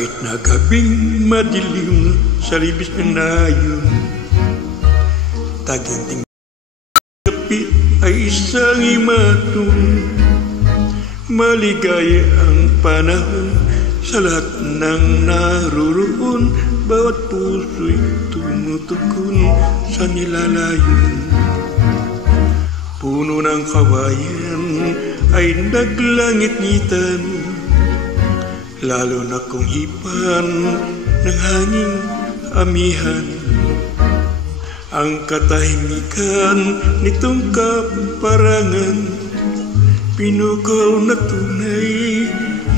Kahit na gabing madilim sa libis ng nayon, taginting gabi ay isang imatong. Maligaya ang panahon sa lahat ng naroroon. Bawat puso'y tumutugon sa nilalayon. Puno ng kawayan ay naglangit-ngitan, lalo na kung hipan ng hanging amihan. Ang katahimikan nitong kaparangan, pinukaw na tunay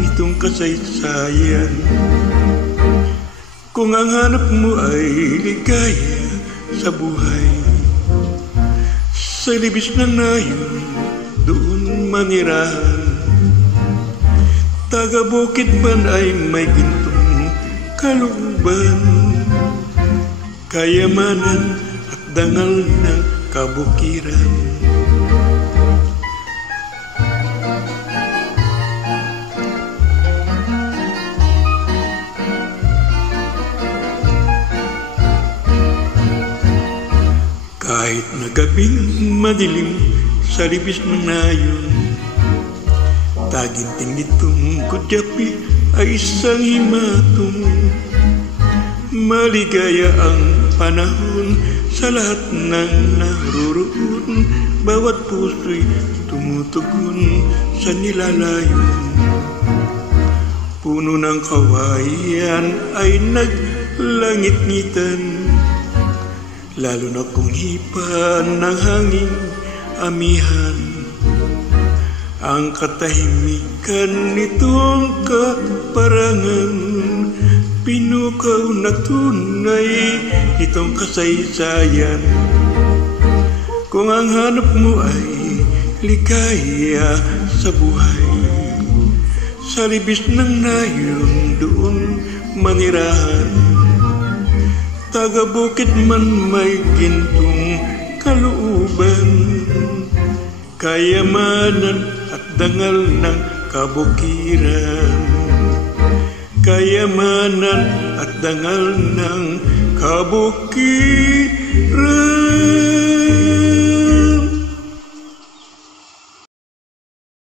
nitong kasaysayan. Kung ang hanap mo ay ligaya sa buhay, sa libis ng nayon doon manirahan. Taga-bukid man ay may gintong kalooban, kayamanan at dangal ng kabukiran. Kahit na gabing madilim sa libis ng nayon, taginting nitong kudyapi ay isang himatong. Maligaya ang panahon sa lahat ng naroroon. Bawat puso'y tumutugon sa nilalayon. Puno ng kawayan ay naglangit-ngitan, lalo na kung hipan ng hanging amihan. Ang katahimikan nitong kaparangan, pinukaw na tunay nitong kasaysayan. Kung ang hanap mo ay ligaya sa buhay, sa libis ng nayon doon manirahan. Taga-bukid man may gintong kalooban, kayamanan at dangal ng kabukiran. Kayamanan at dangal ng kabukiran.